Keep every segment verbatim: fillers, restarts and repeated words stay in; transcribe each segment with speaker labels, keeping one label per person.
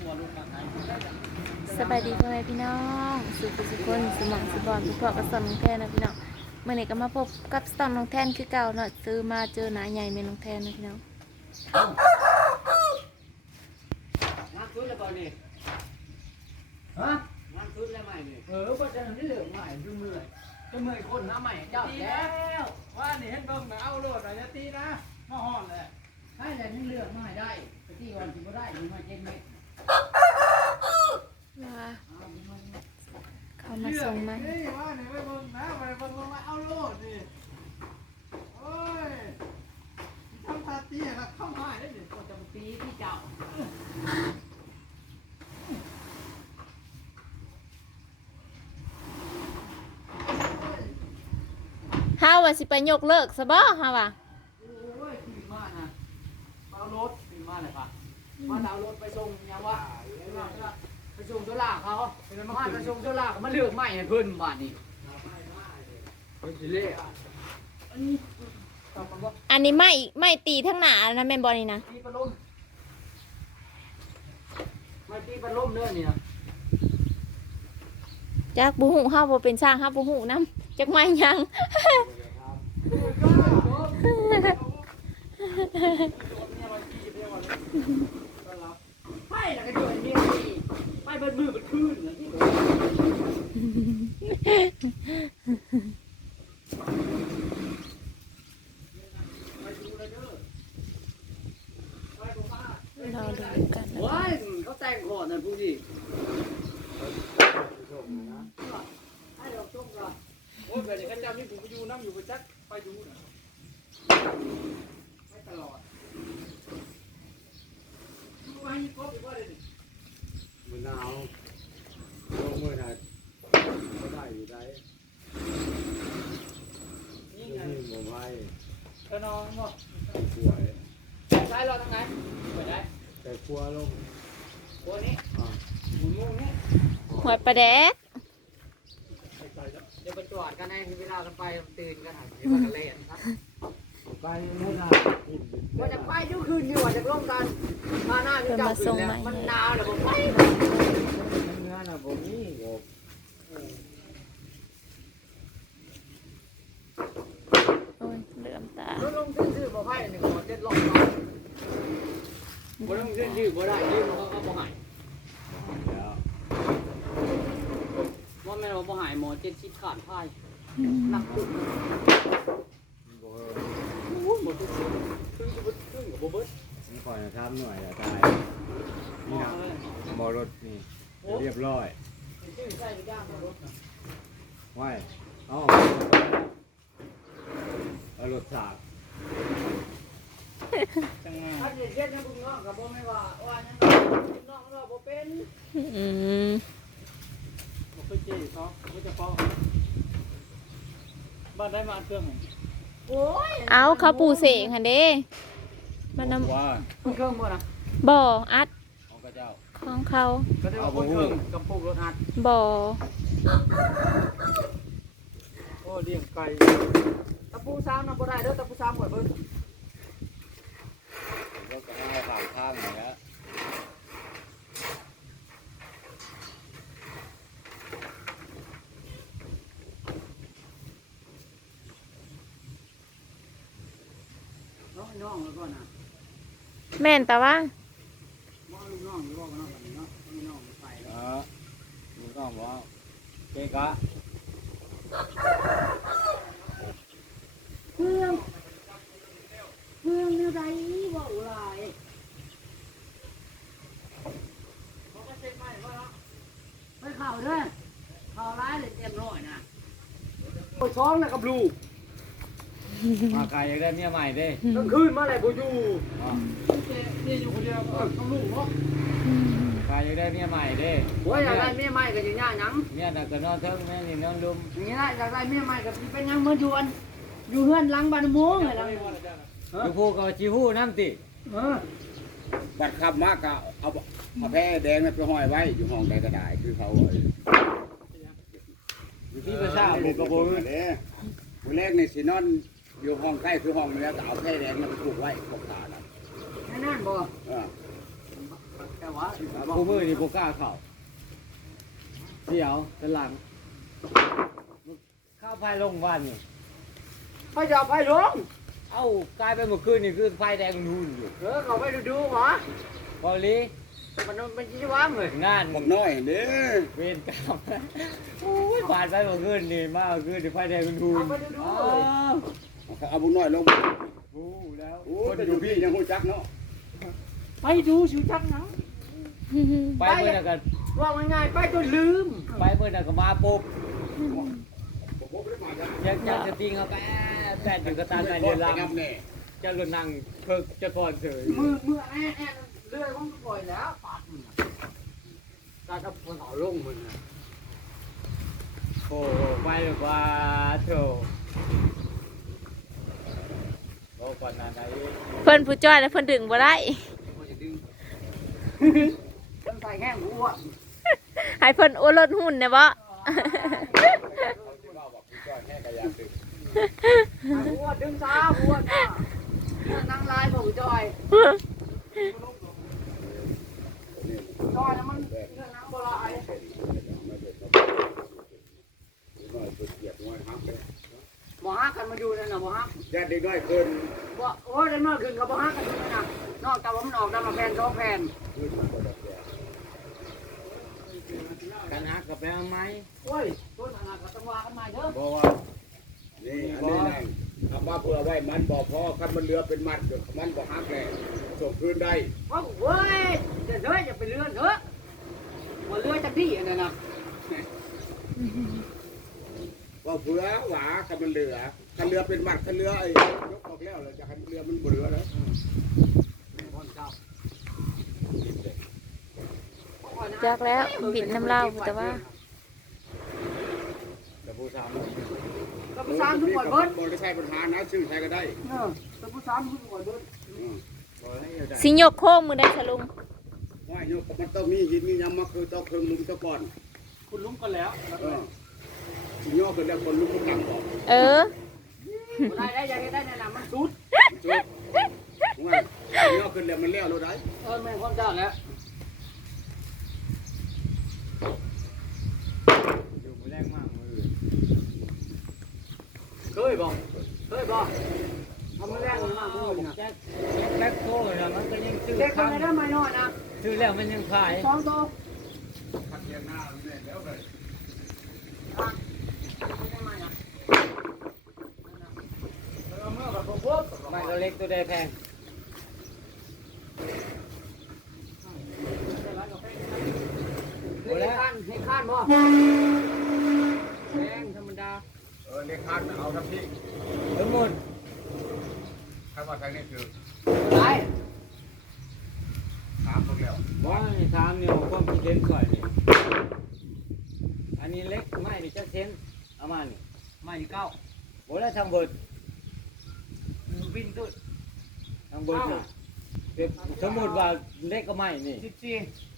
Speaker 1: สบายดีพ่อแม่พี่น้องสุขสุขคนสมองสุบอนทุกพวกกระสอนน้องแทนนะพี่น้องเมื่อไหร่ก็มาพบกับสตอมน้องแทนคือเก่าเนาะซื้อมาเจอหนาใหญ่เมนน้องแทนนะพี่น้อง
Speaker 2: น้ำซุปแล้วบ่นี่ฮะน้ำซุปแล้วใหม่นี่เออบ่จะนี่เหลืองใหม่ดูเมื่อยจะเมื่อยคนน้ำใหม่เจ้าแล้วว่านี่เห็นเบิ่งนะเอาโลดหน่อยจะตีนะมาห่อนเลยให้แต่นี่เหลืองใหม่ได้ไปตีก่อนสิบ่ได้นี่มาเจ็ดเม็ด
Speaker 1: ว่าเขามาส่งไหม
Speaker 2: นี่ว่านี่ไปเบิ่งนะไปเบิ่งมาเอาโลดนี่โอ้ยทำตาตีครับเข้ามาได้ดิก็จะตีที่เจ้า
Speaker 1: ฮาว่าสิไปยกเลิกซะบ่ฮาว่า
Speaker 2: โอ้ยขี่มานะเอารถขี่มาเลยป่ะมาเอารถไปส่งยังวะไปส่งตัวลากเขามาไปส่งตัวลากมันเลือกใหม่ให้เพิ่นบ้านนี้เพิ่นสิเล่อันนี้ตอบคำว่า
Speaker 1: อันนี้ไม่ไม่ตีทั้งหนานะแม่นบอนี่นะ
Speaker 2: ตีพัดลมไม่ตีพัดลมเด้อนี่นะ
Speaker 1: จักบุหูเฮาบ่เป็นสร้างเฮาบุหูนํจักไม่ยัง
Speaker 2: ไปแล้วก็ด้วยนี่ไปเบิดมือเบิดคืนนะที่
Speaker 1: เราดูกันนะ
Speaker 2: ว้ายเขาแต่งก่อนนะผู้ดีให้เราชมก่อนโอ้ยเดี๋ยวกันจำนี่ผมไปอยู่น้ำอยู่ไปจักไปดูนะไม่ตลอดดูไปให้ครบอีกว่าเลยมันหนาวลงมือหน่อยก็ได้อยู่ได้นี่ไงผมไปก็นอนหมดป่วยใช้เราทางไหนไปได้แต่ครัวลงครัวนี้หมุนมุ้งนี้
Speaker 1: หวยปลาแดก
Speaker 2: เดี๋ยวไปจอดกันให้เวลากันไปตื่นกันหน่อยเดี๋ยวมากันเล่นครับไปไม่ได้ว่าจะไปยุ่งคืนอยู่ว่าจะร่วมกันมาหน้าที่เจ้าคืนแล้วมันหนาวเลยผมไปเนื้อน่ะผมนี่โอ้
Speaker 1: โอ้ยเหลือมตา
Speaker 2: ลงชื่อๆบ่ไพ่หนึ่งหัวเจ็ดลงบ่ลงชื่อๆบ่ได้ยืมเขาก็บ่หายว่าแม่เราบ่หายหมอเจ็ดชิดขาดไพ่หนักตุ่มหมดทุกสิ่งครึ่งกับครึ่งกับบ่เบิด
Speaker 3: นี่ก่อนนะครับหน่วยจะตายนี่นะมอรถนี่เรียบร้อยว้ายเอ้าเอารถสาก
Speaker 2: จังไงถ้าเด็ดๆนะบุญน้องกับบ่ไม่ว่าว่ายังน้องเราบ่เป็น
Speaker 1: อืม
Speaker 2: บ่เคยเจ๊เขาบ่จะเปาะบ้านได้มาเครื่องโอ้ย
Speaker 1: เอาเขาปูเสกหั่นเด้มันนำ
Speaker 3: ว่า
Speaker 2: เครื่องบ่นะ
Speaker 1: บ่อัด
Speaker 3: ของกระเจ้า
Speaker 1: ของเขา
Speaker 2: ก็ได้ว่าเครื่องกับปลูกรถอัด
Speaker 1: บ่
Speaker 2: โอ้เลี้ยงไก่ตะปูซ้ำนำบ่ได้เด้อตะปูซ้ำก่อนเบิ่ง
Speaker 3: รถก็เอาผ่านข้างอย่างเงี้ย
Speaker 2: น้องน้องแล้วก่อนนะ
Speaker 1: แม่นแต่ว่า
Speaker 2: บ่ลูกน้องอยู่บ่กันเนาะบัดนี้เนาะมีน้องไป
Speaker 3: เออมึงก็บอกเก๊กะ
Speaker 2: เครื่องเครื่องอยู่ใดบ่หลายเขาก็เช็คใหม่บ่เนาะไปเข้าเด้อเข้าร้ายเลยเต็มร้อยนะโอ้ช้องนะกับลูก
Speaker 3: มาใครอยากได้เมียใหม่เด้
Speaker 2: กลางคืนมาไหนบ่อยู่นี่อยู่คนเดียวกับลูกเนาะ
Speaker 3: ใครอยากได้เมียใหม่เด้
Speaker 2: โอ้ยอยากได้เมียใหม่ก็จะยากหยัง
Speaker 3: เมียน่ะก็นอนเทิงแม่นี่นอนลุม
Speaker 2: อย่างนี้นะอยากได้เมียใหม่ก็เป็นยังเมื่อชวนอยู่เฮือนหลังบ้านม่วงเลยล่ะ
Speaker 3: อยู่ผู้ก็จิฮู้น้ำติ
Speaker 2: เออ
Speaker 4: บัดขับมากก็เอาเอาแพ้แดงไปห้อยไว้อยู่ห้องใดก็ได้คือเขา
Speaker 3: อยู่ที่ประชาบุกกระโบน
Speaker 4: เด้ผู้แรกนี่สินอนอยู่ห้องใกล้คือห้องนี้แล้วก็เอาแพ้แดงมาผูกไว้พวกตาน่ะ
Speaker 2: นั่นบ่
Speaker 4: เออ
Speaker 2: แต่ว่า
Speaker 3: คู่มือนี่โบกล้าเข่าเดี๋ยวเป็นหลังข้าวไฟลงวันนี่
Speaker 2: ไปจับไปลง
Speaker 3: เอ้ากลายเป็นเมื่อคืนนี่คือไฟแดงนูนอยู่
Speaker 2: เออเขาไปดูดูหรอ
Speaker 3: พอลี
Speaker 2: มันมันจะว่างเลย
Speaker 3: งาน
Speaker 4: บอกน้อยเด้อ
Speaker 3: เวรกรรมโอ้ยผ่านไปเมื่อคืนนี่มาเมื่อคืนนี่ไฟแดงนูน
Speaker 2: เอาไปดูดู
Speaker 3: อ้าว
Speaker 4: เอาบุญน้อยลง
Speaker 3: โอ้แล้ว
Speaker 4: โอ้แต่อยู่พี่ยังหูจักเนาะ
Speaker 2: ไปดูชิวจังนะ
Speaker 3: ไปเมื่อนั้นก็
Speaker 2: ว่าง่ายๆไปจนลืม
Speaker 3: ไปเมื่อนั้นก็มาปุ๊บยังจะจะติงเอาแปะแปะถึงกระตาในเรือลำจะรนั่งเพิกจะก่อนเฉย
Speaker 2: มือมือแอะแอะเลื่อยของปล่อยแล้วปัดมันตาทับคนเอาลงมัน
Speaker 3: โอ้ไปหรือว่าโถโอ้กว่านั้นไอ้
Speaker 1: เพิ่นผู้จ้อยแล้วเพิ่นดึงบ่ได้
Speaker 2: ต้องใส่แห้งหัว
Speaker 1: ให้เพิ่นโอรถหุ่นเนี่ยบ่
Speaker 2: หัวดึงซ้าหัวจ้านั่งลายผมจอยจอยแล้วมันนั่งโบราณหมอฮักกันมาอยู่นั่นนะหมอฮัก
Speaker 4: ญาติเด็กน้อยเพิ่น
Speaker 2: ว่าโอ้ยได้มากขึ้นกับหมอฮักกันอยู่นั่นนะนอกจากว่ามันออกได้มาแผ่นสองแผ่น
Speaker 3: กันฮักกับแปลไหม
Speaker 2: โอ้ยต้นอาณาจักรวากันมาเด้อ
Speaker 4: บอกว่านี่อันนี้นั่นทำมาเพื่อไว้มันบ่พอคันมันเรือเป็นมัดมันบ่ฮักแน่ส่งคืนได้
Speaker 2: ว่าเว้ยเดี๋ยวเด้ออย่าไปเลื่อนเถอะว่าเลื่อนจากที่อันนั้นนะ
Speaker 4: ว่าเผื่อหวาคันมันเรือคันเรือเป็นมัดคันเรือไอ้ยกออกแล้วเลยจะคันเรือมันบ่เรือแล้ว
Speaker 1: จักแล้วบิดน้ำเหล้าแต่ว่า
Speaker 3: แต่ผู้สาม
Speaker 2: ก็ผู้สามทุกคนเบิด
Speaker 4: บ่ได้ใช้ปัญหานะชื่อใช้ก็ได้
Speaker 2: เออก็ผู้สามทุกคนเบิด
Speaker 1: สิยกโค้งมือได้สลุง
Speaker 4: ว่าโยกมันต้องมีหินมีหยังมาคือต้องเครื่องลุมซะก่อน
Speaker 2: คุณลุงก็แล้ว
Speaker 4: เออสิโยกขึ้นแล้วคนลุมมันตั้งก่อน
Speaker 1: เออ
Speaker 2: ได้ได้ยังได้เนี่ยนะมันสุด
Speaker 4: จุดว่าสิโยกขึ้นแล้วมันแล้วเราได้
Speaker 2: เออแม่ความเจ้าแล้ว
Speaker 3: อยู่มือแรงมากมือ
Speaker 2: เคยบอกเคยบอกทำมาแรกมาพูดนะ
Speaker 3: แจ็คแจ็คโต้เลยนะมันก็ยังซื้อ
Speaker 2: เด็กคน
Speaker 3: ข้าง
Speaker 2: ไหนได้ไม่น้อยนะ
Speaker 3: ซื้อแล้วมันยังขาย
Speaker 2: สองโต
Speaker 4: ขัดเยียงหน้ามันแล้วเลย
Speaker 2: เมื่อแบบปุ๊บ
Speaker 3: ไม่ก็เล็กตัวใดแพง
Speaker 2: ให้ข้านให้ข้านบ่แพงธรรมดา
Speaker 4: เออนี่คาดเอาทับที่
Speaker 3: ทั้งหมด
Speaker 4: คาดว่าทางนี้คือ
Speaker 2: ไร
Speaker 4: ถามพวกแล้ว
Speaker 3: ว่าถามเนี่ยความคิดเห็นก่อนนี่อันนี้เล็กไม่นี่จะเซนเอามานี่
Speaker 2: ไม่เก้า
Speaker 3: โอ้แล้วทางเบิด
Speaker 2: บินตุ้ย
Speaker 3: ทางเบิดน่ะเป็นสมมติว่าเล็กก็ไม่นี่
Speaker 2: สิบสี่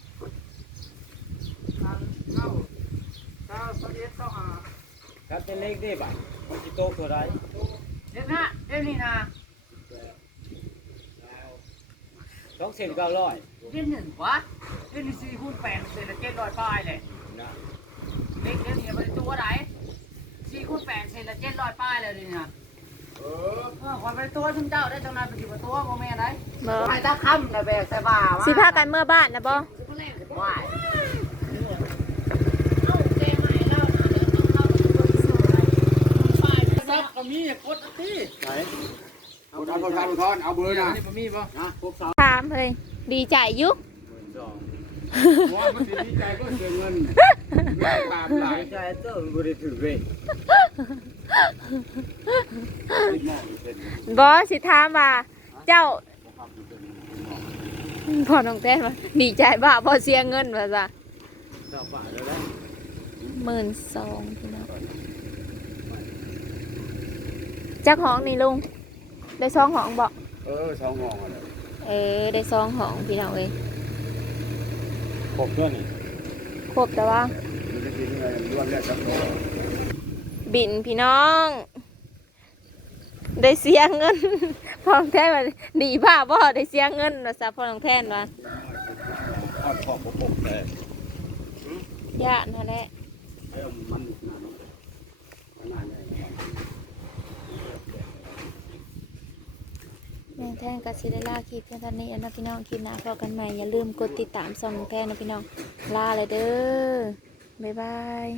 Speaker 2: พันเก้าเก้าสิบเอ็ดเก้าห้า
Speaker 3: ครับเป็นเล็กได้ป่ะมันจะโตตัวใด
Speaker 2: เด็กนะเด็กนี่นะ
Speaker 3: สองเซนเก้าร้อย
Speaker 2: เด็กหนึ่งวะเด็กนี่สี่คูณแปดเศษละเจ็ดร้อยปลายเลย
Speaker 3: นะ
Speaker 2: เด็กเด็กนี่เป็นตัวไหนสี่คูณแปดเศษละเจ็ดร้อยปลายเลยนี่นะ
Speaker 4: เออ
Speaker 2: เออความเป็นตัวชุ่มเจ้าได้จังนั้นเป็นอยู่ตัวโมแม่ไหน
Speaker 1: บ่
Speaker 2: ไปตาค่ำนะแบกใส่บ่าวะ
Speaker 1: สิพากันเมื่อบ้านนะบ่
Speaker 2: ว้าย
Speaker 3: ซับก็มีกดที่ไหน
Speaker 4: เอาทอนทอนทอนเอาเบอร์นะ
Speaker 3: นี่มีป่ะ
Speaker 4: นะพวกสาว
Speaker 1: ถามเฮ้ยดีใจอยุ
Speaker 3: หมื่นสอง
Speaker 4: ว่ามันสิดีใจก็เสียเงินหลายตามหลาย
Speaker 3: ใจเติมบริถือเว้ย
Speaker 1: บอสิถามว่า เจ้าพอน้องแต้นว่าดีใจบ่าพอเสียเงินว่าจ้ะ
Speaker 3: ชาวป่าแล้วนะ
Speaker 1: หมื่นสองพี่น้องจักห้องนี่ลุงได้สองห้องบ่
Speaker 4: เออสองห้องอะไร
Speaker 1: เออได้สองห้องพี่น้องเอ้ย
Speaker 3: ครบด้วยนี่
Speaker 1: ครบแต่ว่า
Speaker 4: มันจะกินเงินรวมแล้วจับตัว
Speaker 1: บินพี่น้อง ได้เสียเงิน พอน้องแทนว่าดีบ่าบ่ได้เสียเงินว่าซะพอน้องแทนว่า
Speaker 4: เอาอบปกแต่
Speaker 1: ญาตินั่นแหละ
Speaker 4: เอ้มันนานนานเลย
Speaker 1: แม่แท่งกับซิเดล่าคลิปเพียงเท่านี้นะพี่น้องคลิปหน้าพอกันใหม่อย่าลืมกดติดตามส่องแท่งนะพี่น้องลาเลยเด้อบ๊ายบาย